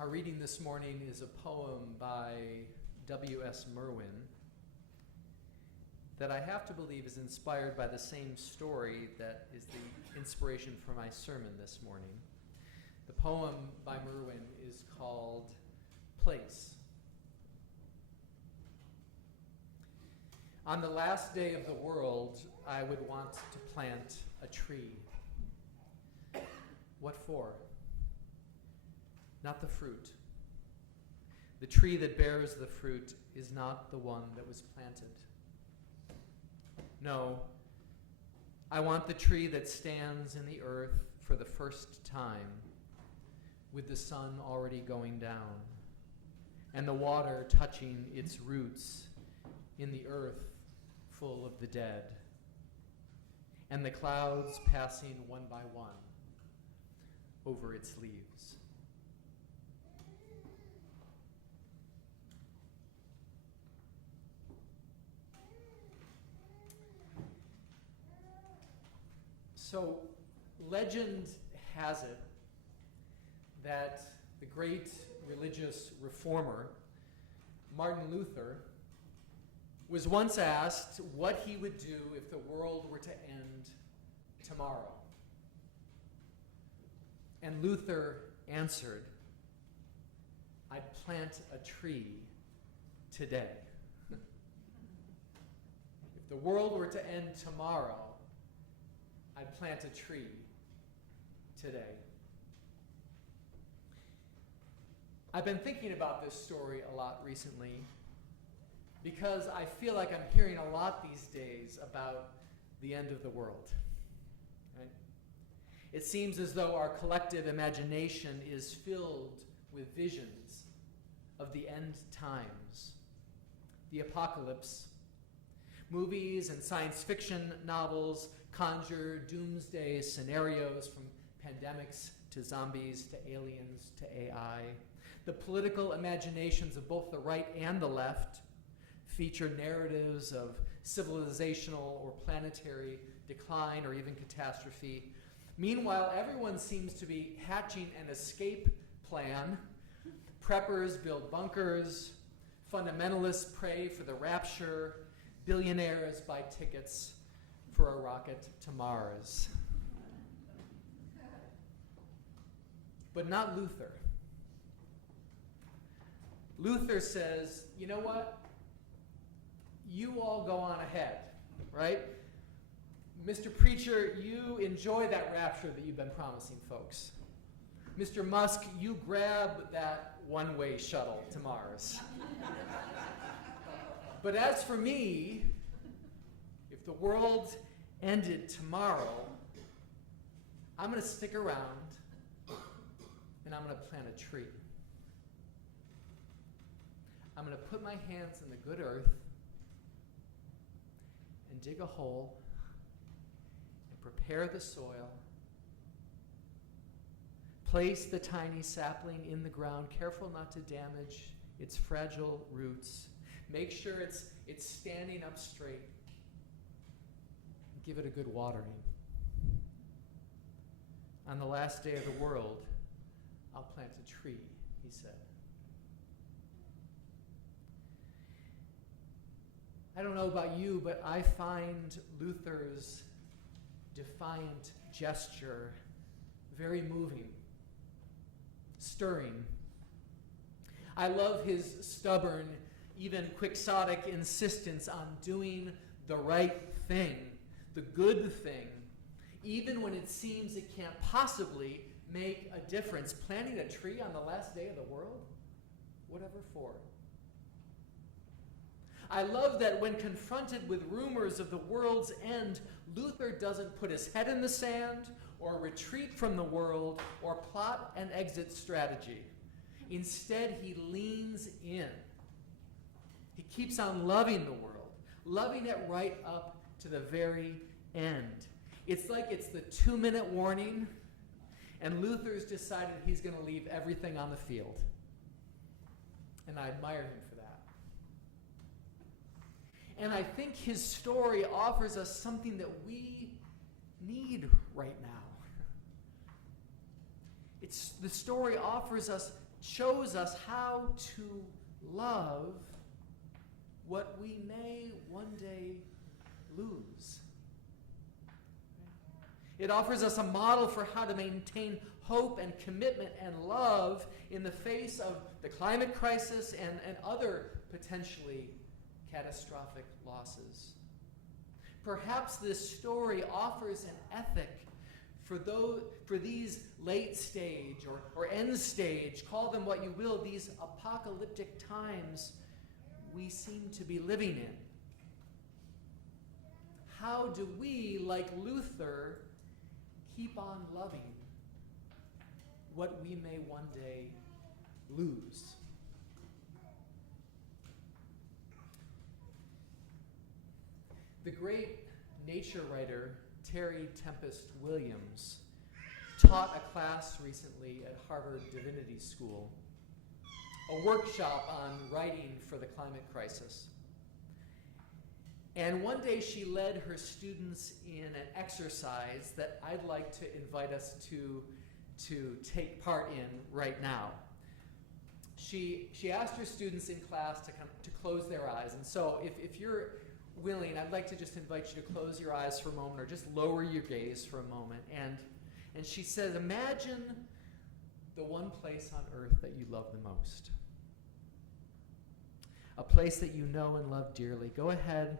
Our reading this morning is a poem by W.S. Merwin that I have to believe is inspired by the same story that is the inspiration for my sermon this morning. The poem by Merwin is called Place. On the last day of the world, I would want to plant a tree. What for? Not the fruit. The tree that bears the fruit is not the one that was planted. No, I want the tree that stands in the earth for the first time, with the sun already going down, and the water touching its roots in the earth full of the dead, and the clouds passing one by one over its leaves. So, legend has it that the great religious reformer, Martin Luther, was once asked what he would do if the world were to end tomorrow. And Luther answered, "I'd plant a tree today." If the world were to end tomorrow, I'd plant a tree today. I've been thinking about this story a lot recently because I feel like I'm hearing a lot these days about the end of the world. Right? It seems as though our collective imagination is filled with visions of the end times, the apocalypse. Movies and science fiction novels conjure doomsday scenarios, from pandemics to zombies to aliens to AI. The political imaginations of both the right and the left feature narratives of civilizational or planetary decline or even catastrophe. Meanwhile, everyone seems to be hatching an escape plan. Preppers build bunkers, fundamentalists pray for the rapture, billionaires buy tickets for a rocket to Mars. But not Luther. Luther says, you know what? You all go on ahead, right? Mr. Preacher, you enjoy that rapture that you've been promising folks. Mr. Musk, you grab that one-way shuttle to Mars. But as for me, if the world ended tomorrow, I'm going to stick around and I'm going to plant a tree. I'm going to put my hands in the good earth and dig a hole and prepare the soil. Place the tiny sapling in the ground, careful not to damage its fragile roots. Make sure it's standing up straight. Give it a good watering. On the last day of the world, I'll plant a tree, he said. I don't know about you, but I find Luther's defiant gesture very moving, stirring. I love his stubborn, even quixotic insistence on doing the right thing, the good thing, even when it seems it can't possibly make a difference. Planting a tree on the last day of the world? Whatever for? I love that when confronted with rumors of the world's end, Luther doesn't put his head in the sand or retreat from the world or plot an exit strategy. Instead, he leans in. He keeps on loving the world, loving it right up to the very end. It's like it's the 2-minute warning, and Luther's decided he's going to leave everything on the field. And I admire him for that. And I think his story offers us something that we need right now. The story shows us how to love what we may one day lose. It offers us a model for how to maintain hope and commitment and love in the face of the climate crisis and other potentially catastrophic losses. Perhaps this story offers an ethic for these late stage or end stage, call them what you will, these apocalyptic times we seem to be living in. How do we, like Luther, keep on loving what we may one day lose? The great nature writer Terry Tempest Williams taught a class recently at Harvard Divinity School, a workshop on writing for the climate crisis. And one day she led her students in an exercise that I'd like to invite us to take part in right now. She asked her students in class to close their eyes. And so if you're willing, I'd like to just invite you to close your eyes for a moment or just lower your gaze for a moment. And she said, imagine the one place on earth that you love the most. A place that you know and love dearly. Go ahead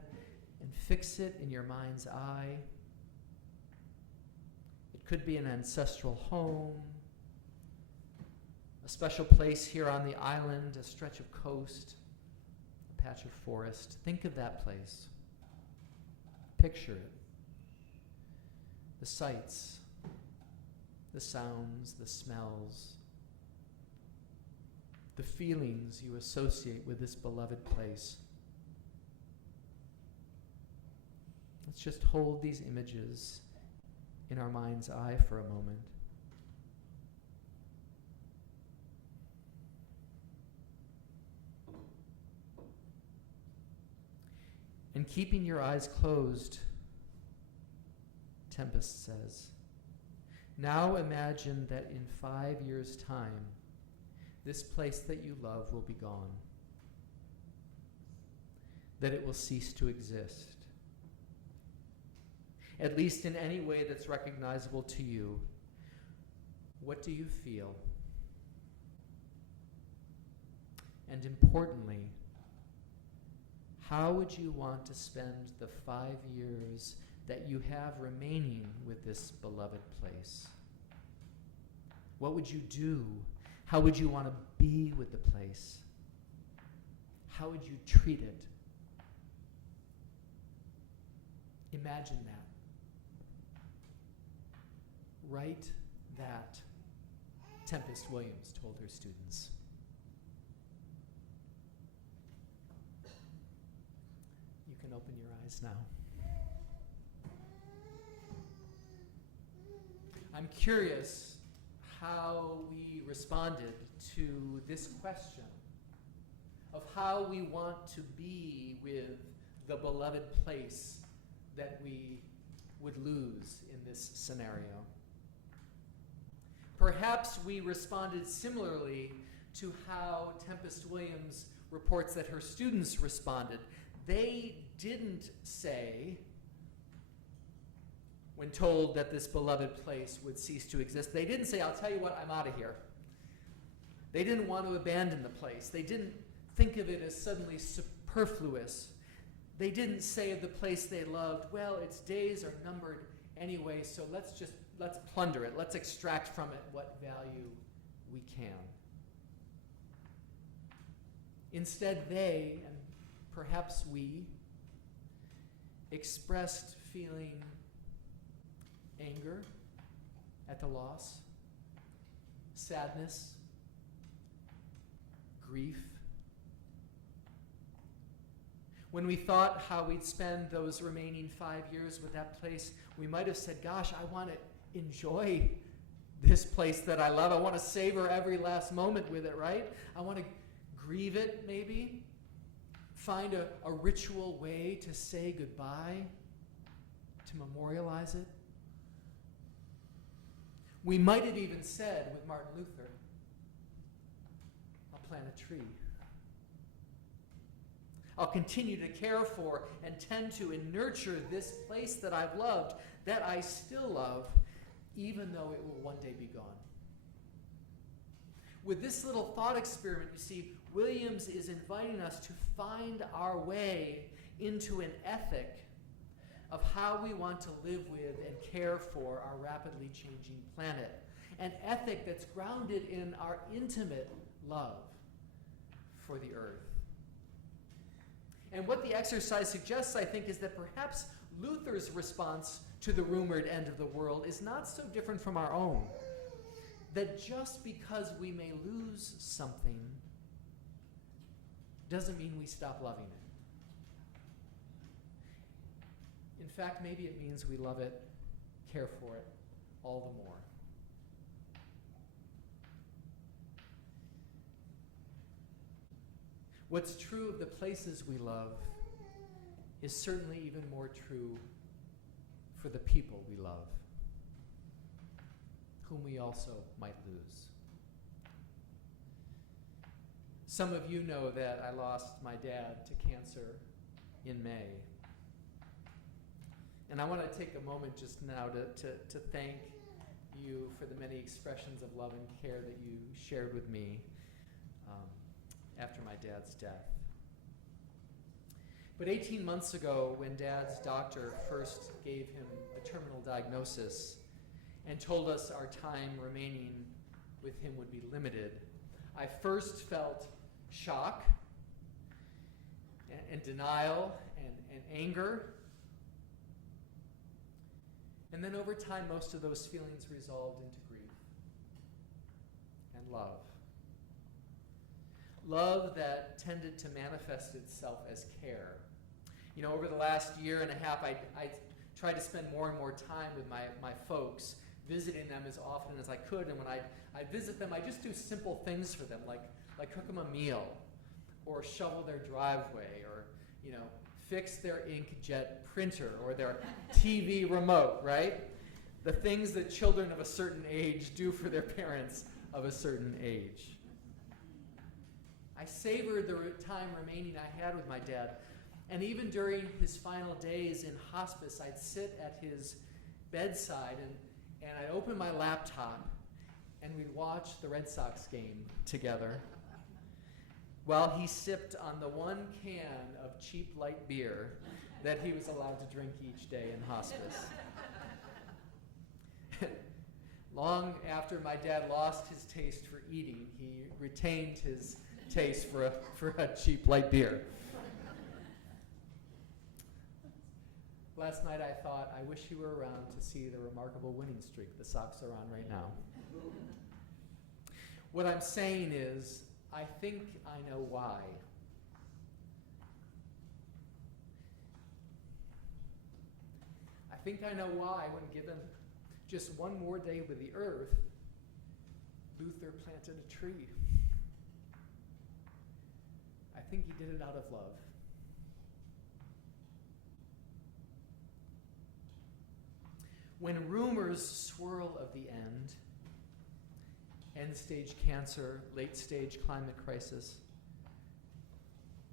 and fix it in your mind's eye. It could be an ancestral home, a special place here on the island, a stretch of coast, a patch of forest. Think of that place. Picture it. The sights, the sounds, the smells, the feelings you associate with this beloved place. Let's just hold these images in our mind's eye for a moment. And keeping your eyes closed, Tempest says, now imagine that in 5 years' time, this place that you love will be gone, that it will cease to exist, at least in any way that's recognizable to you. What do you feel? And importantly, how would you want to spend the 5 years that you have remaining with this beloved place? What would you do? How would you want to be with the place? How would you treat it? Imagine that. Write that, Tempest Williams told her students. You can open your eyes now. I'm curious how we responded to this question of how we want to be with the beloved place that we would lose in this scenario. Perhaps we responded similarly to how Tempest Williams reports that her students responded. They didn't say, when told that this beloved place would cease to exist, they didn't say, I'll tell you what, I'm out of here. They didn't want to abandon the place. They didn't think of it as suddenly superfluous. They didn't say of the place they loved, well, its days are numbered anyway, so let's plunder it. Let's extract from it what value we can. Instead, they, and perhaps we, expressed feeling anger at the loss, sadness, grief. When we thought how we'd spend those remaining 5 years with that place, we might have said, gosh, I want to enjoy this place that I love. I want to savor every last moment with it, right? I want to grieve it, maybe. Find a ritual way to say goodbye, to memorialize it. We might have even said with Martin Luther, I'll plant a tree. I'll continue to care for and tend to and nurture this place that I've loved, that I still love, even though it will one day be gone. With this little thought experiment, you see, Williams is inviting us to find our way into an ethic of how we want to live with and care for our rapidly changing planet. An ethic that's grounded in our intimate love for the earth. And what the exercise suggests, I think, is that perhaps Luther's response to the rumored end of the world is not so different from our own. That just because we may lose something doesn't mean we stop loving it. In fact, maybe it means we love it, care for it, all the more. What's true of the places we love is certainly even more true for the people we love, whom we also might lose. Some of you know that I lost my dad to cancer in May. And I want to take a moment just now to thank you for the many expressions of love and care that you shared with me after my dad's death. But 18 months ago, when Dad's doctor first gave him the terminal diagnosis and told us our time remaining with him would be limited, I first felt shock and denial and anger. And then over time, most of those feelings resolved into grief and love. Love that tended to manifest itself as care. You know, over the last year and a half, I tried to spend more and more time with my folks, visiting them as often as I could. And when I visit them, I just do simple things for them, like cook them a meal, or shovel their driveway, or, you know, fix their inkjet printer or their TV remote, right? The things that children of a certain age do for their parents of a certain age. I savored the time remaining I had with my dad. And even during his final days in hospice, I'd sit at his bedside and I'd open my laptop and we'd watch the Red Sox game together while he sipped on the one can of cheap light beer that he was allowed to drink each day in hospice. Long after my dad lost his taste for eating, he retained his taste for a cheap light beer. Last night I thought, I wish he were around to see the remarkable winning streak the Sox are on right now. What I'm saying is, I think I know why. I think I know why, when given just one more day with the earth, Luther planted a tree. I think he did it out of love. When rumors swirl of the end-stage cancer, late-stage climate crisis,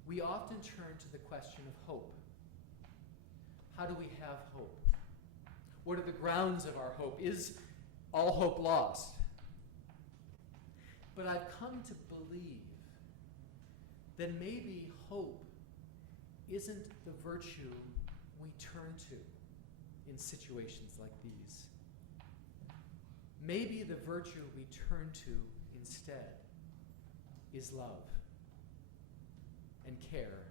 we often turn to the question of hope. How do we have hope? What are the grounds of our hope? Is all hope lost? But I've come to believe that maybe hope isn't the virtue we turn to in situations like these. Maybe the virtue we turn to instead is love and care.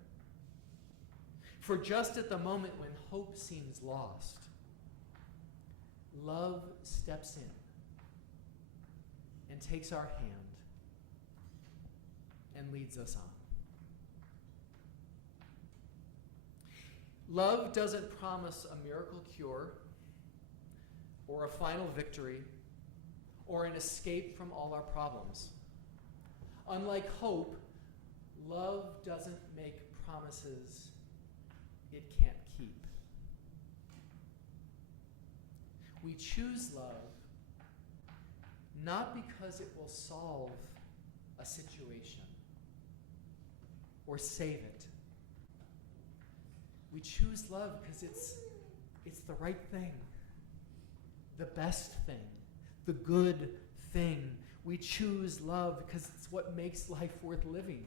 For just at the moment when hope seems lost, love steps in and takes our hand and leads us on. Love doesn't promise a miracle cure or a final victory or an escape from all our problems. Unlike hope, love doesn't make promises it can't keep. We choose love not because it will solve a situation or save it. We choose love because it's the right thing, the best thing, the good thing. We choose love because it's what makes life worth living.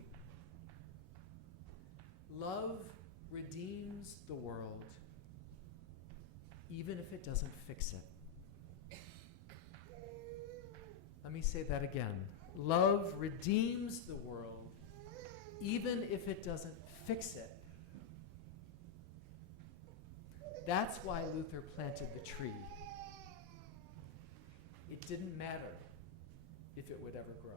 Love redeems the world, even if it doesn't fix it. Let me say that again. Love redeems the world, even if it doesn't fix it. That's why Luther planted the tree. It didn't matter if it would ever grow.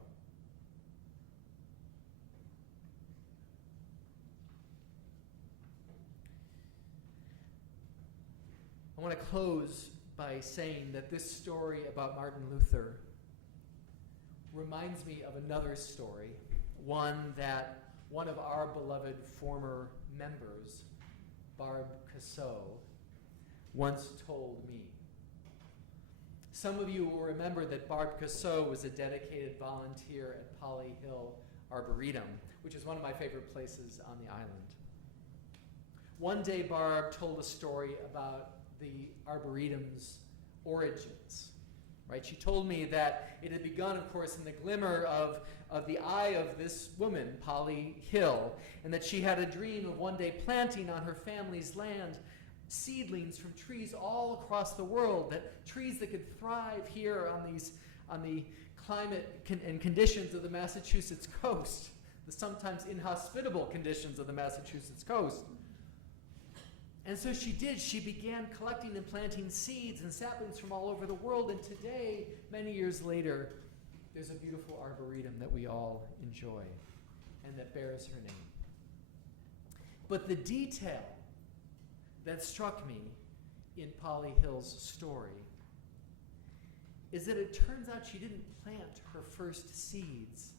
I want to close by saying that this story about Martin Luther reminds me of another story, one that one of our beloved former members, Barb Cassot, once told me. Some of you will remember that Barb Cassot was a dedicated volunteer at Polly Hill Arboretum, which is one of my favorite places on the island. One day, Barb told a story about the Arboretum's origins. Right? She told me that it had begun, of course, in the glimmer of the eye of this woman, Polly Hill, and that she had a dream of one day planting on her family's land seedlings from trees all across the world, that trees that could thrive here on the climate and conditions of the Massachusetts coast, the sometimes inhospitable conditions of the Massachusetts coast. And so she did. She began collecting and planting seeds and saplings from all over the world. And today, many years later, there's a beautiful arboretum that we all enjoy and that bears her name. But the detail that struck me in Polly Hill's story is that it turns out she didn't plant her first seeds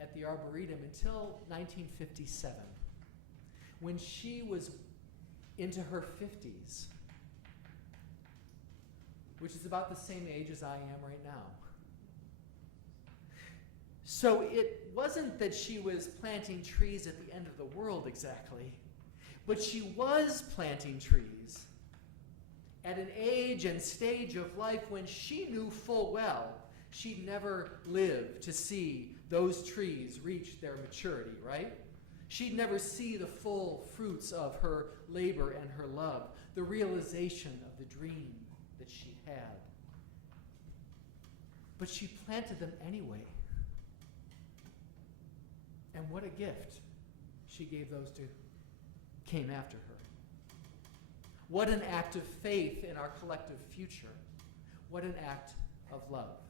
at the Arboretum until 1957, when she was into her 50s, which is about the same age as I am right now. So it wasn't that she was planting trees at the end of the world exactly, but she was planting trees at an age and stage of life when she knew full well she'd never live to see those trees reach their maturity, right? She'd never see the full fruits of her labor and her love, the realization of the dream that she had. But she planted them anyway. And what a gift she gave those who came after her. What an act of faith in our collective future. What an act of love.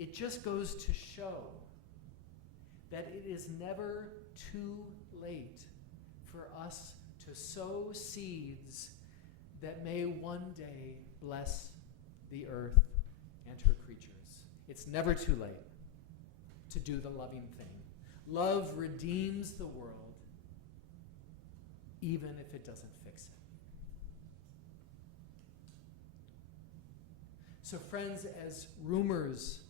It just goes to show that it is never too late for us to sow seeds that may one day bless the earth and her creatures. It's never too late to do the loving thing. Love redeems the world, even if it doesn't fix it. So friends, as rumors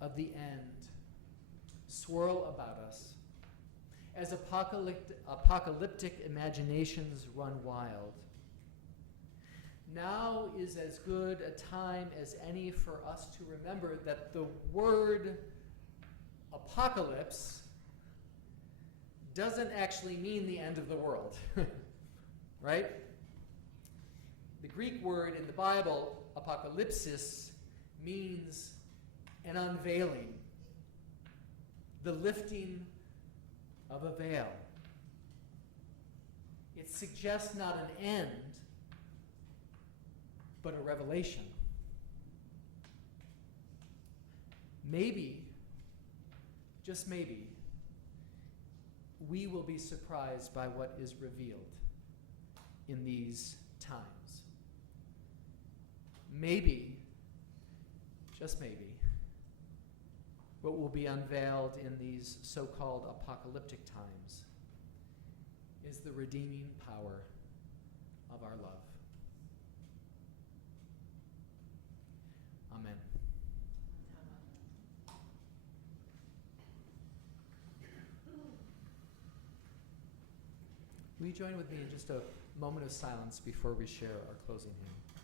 of the end swirl about us, as apocalyptic imaginations run wild, now is as good a time as any for us to remember that the word apocalypse doesn't actually mean the end of the world, right? The Greek word in the Bible, apocalypsis, means an unveiling, the lifting of a veil. It suggests not an end, but a revelation. Maybe, just maybe, we will be surprised by what is revealed in these times. Maybe, just maybe, what will be unveiled in these so-called apocalyptic times is the redeeming power of our love. Will you join with me in just a moment of silence before we share our closing hymn?